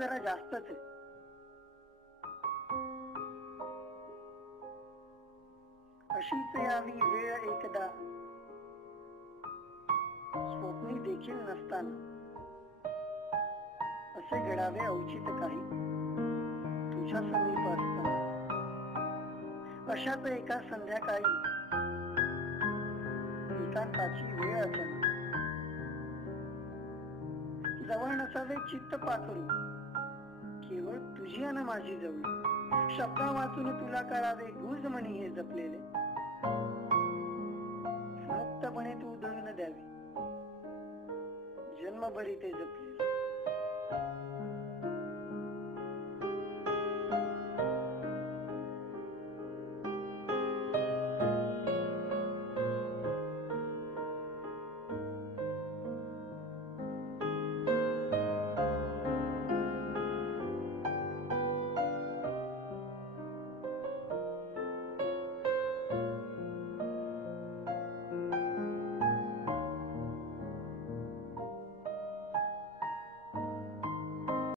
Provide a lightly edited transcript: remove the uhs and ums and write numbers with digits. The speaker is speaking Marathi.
जरा जास्तच आहे. अशीच यावी वेळ एकदा, स्वप्नी देखील नसताना. असे घडावे औचित काही तुझ्या समीप असताना. अशाच एका संध्याकाळी एकांताची वेळ अचानक. जवळ नसावे चित्त पाखरू, केवळ तुझी अन माझी जवळ. शब्दा वाचून तुला कळावे गुज म्हणी हे जपलेले. मुक्तपणे तू उधळून द्यावी जन्मभरी ते जपलेले.